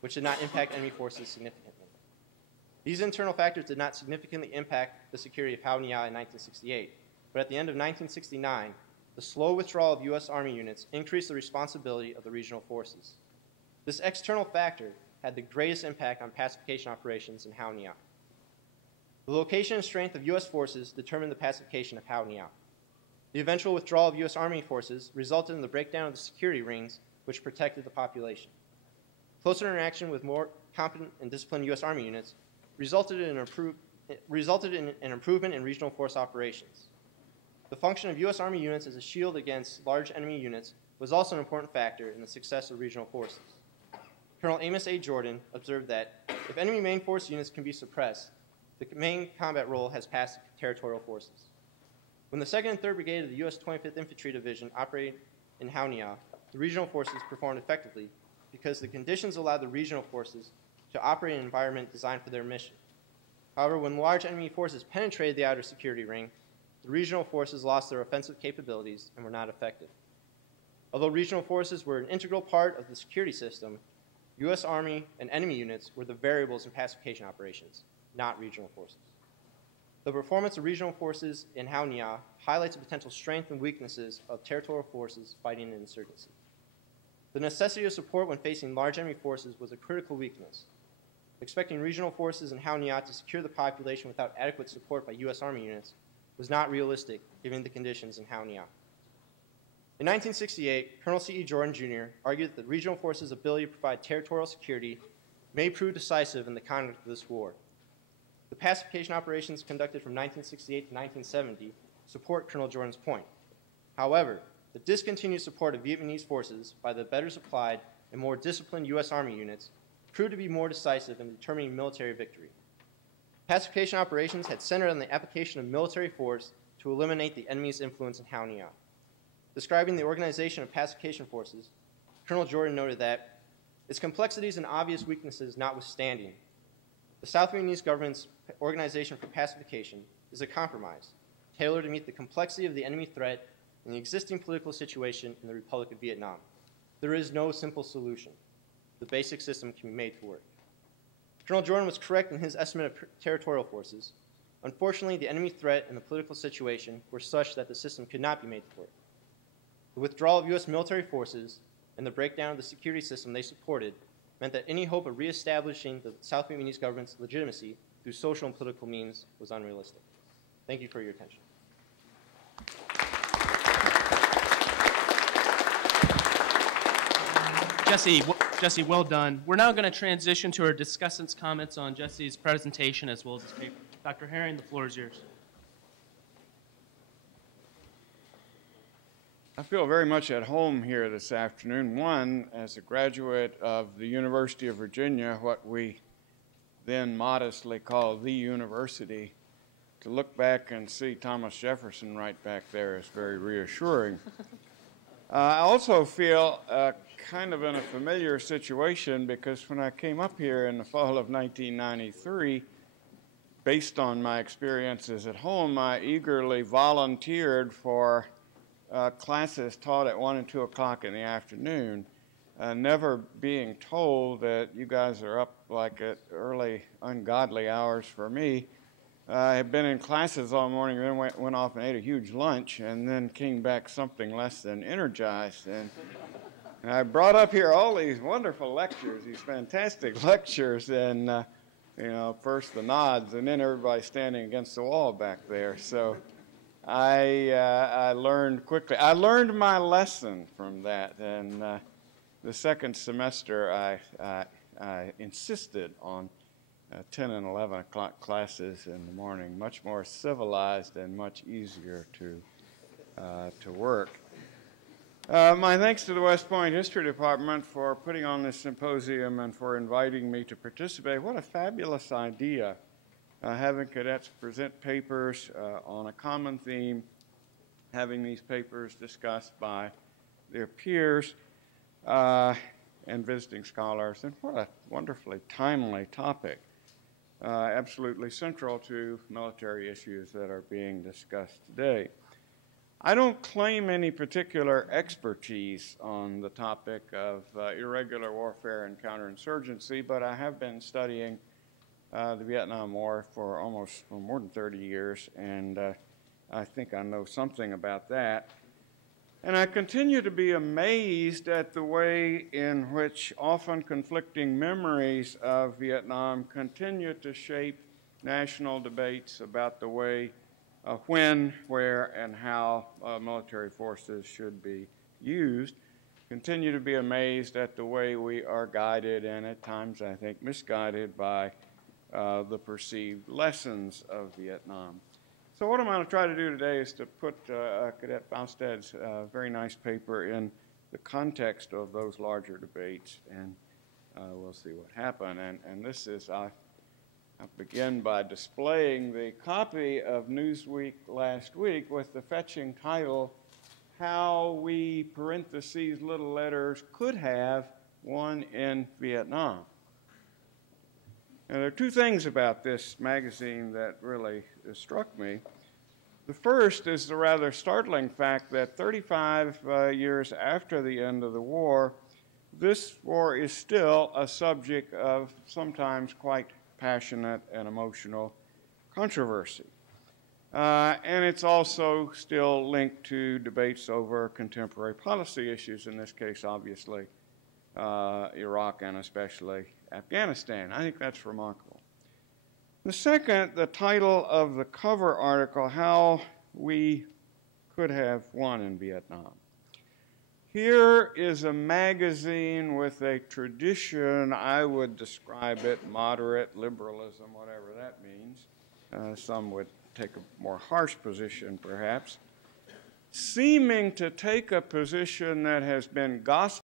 which did not impact enemy forces significantly. These internal factors did not significantly impact the security of Hao-Nia in 1968, but at the end of 1969, the slow withdrawal of U.S. Army units increased the responsibility of the regional forces. This external factor had the greatest impact on pacification operations in Hao-Nia. The location and strength of U.S. forces determined the pacification of Hao-Nia. The eventual withdrawal of U.S. Army forces resulted in the breakdown of the security rings which protected the population. Closer interaction with more competent and disciplined U.S. Army units resulted in an improvement in regional force operations. The function of U.S. Army units as a shield against large enemy units was also an important factor in the success of regional forces. Colonel Amos A. Jordan observed that if enemy main force units can be suppressed, the main combat role has passed to territorial forces. When the 2nd and 3rd Brigade of the U.S. 25th Infantry Division operated in Hao-Nia, the regional forces performed effectively because the conditions allowed the regional forces to operate in an environment designed for their mission. However, when large enemy forces penetrated the outer security ring, the regional forces lost their offensive capabilities and were not effective. Although regional forces were an integral part of the security system, U.S. Army and enemy units were the variables in pacification operations, not regional forces. The performance of regional forces in Hao-Nia highlights the potential strengths and weaknesses of territorial forces fighting an insurgency. The necessity of support when facing large enemy forces was a critical weakness. Expecting regional forces in Hao-Nia to secure the population without adequate support by U.S. Army units was not realistic given the conditions in Hao-Nia. In 1968, Colonel C.E. Jordan, Jr. argued that the regional forces' ability to provide territorial security may prove decisive in the conduct of this war. The pacification operations conducted from 1968 to 1970 support Colonel Jordan's point. However, the discontinued support of Vietnamese forces by the better supplied and more disciplined U.S. Army units proved to be more decisive in determining military victory. Pacification operations had centered on the application of military force to eliminate the enemy's influence in Hao-Nia. Describing the organization of pacification forces, Colonel Jordan noted that, its complexities and obvious weaknesses notwithstanding, the South Vietnamese government's organization for pacification is a compromise, tailored to meet the complexity of the enemy threat and the existing political situation in the Republic of Vietnam. There is no simple solution. The basic system can be made to work. Colonel Jordan was correct in his estimate of territorial forces. Unfortunately, the enemy threat and the political situation were such that the system could not be made to work. The withdrawal of U.S. military forces and the breakdown of the security system they supported meant that any hope of reestablishing the South Vietnamese government's legitimacy through social and political means was unrealistic. Thank you for your attention. Jesse, well done. We're now going to transition to our discussant's comments on Jesse's presentation as well as his paper. Dr. Herring, the floor is yours. I feel very much at home here this afternoon. One, as a graduate of the University of Virginia, what we then modestly called the university, to look back and see Thomas Jefferson right back there is very reassuring. I also feel kind of in a familiar situation because when I came up here in the fall of 1993, based on my experiences at home, I eagerly volunteered for classes taught at 1 and 2 o'clock in the afternoon, never being told that you guys are up like at early, ungodly hours for me. I had been in classes all morning, then went off and ate a huge lunch, and then came back something less than energized. And I brought up here all these wonderful lectures, these fantastic lectures, and you know, first the nods, and then everybody standing against the wall back there. So I learned quickly. I learned my lesson from that, and the second semester I insisted on 10 and 11 o'clock classes in the morning, much more civilized and much easier to work. My thanks to the West Point History Department for putting on this symposium and for inviting me to participate. What a fabulous idea, having cadets present papers on a common theme, having these papers discussed by their peers and visiting scholars, and what a wonderfully timely topic. Absolutely central to military issues that are being discussed today. I don't claim any particular expertise on the topic of irregular warfare and counterinsurgency, but I have been studying the Vietnam War for more than 30 years, and I think I know something about that. And I continue to be amazed at the way in which often conflicting memories of Vietnam continue to shape national debates about the way when, where, and how military forces should be used. Continue to be amazed at the way we are guided and at times, I think, misguided by the perceived lessons of Vietnam. So what I'm going to try to do today is to put Cadet Faustad's very nice paper in the context of those larger debates, and we'll see what happens. And this is, I'll begin by displaying the copy of Newsweek last week with the fetching title, How We, parentheses, little letters, Could Have Won in Vietnam. Now, there are two things about this magazine that really struck me. The first is the rather startling fact that 35 years after the end of the war, this war is still a subject of sometimes quite passionate and emotional controversy. And it's also still linked to debates over contemporary policy issues, in this case, obviously, Iraq and especially Afghanistan. I think that's remarkable. The second, the title of the cover article, How We Could Have Won in Vietnam. Here is a magazine with a tradition, I would describe it moderate liberalism, whatever that means. Some would take a more harsh position, perhaps, seeming to take a position that has been gospel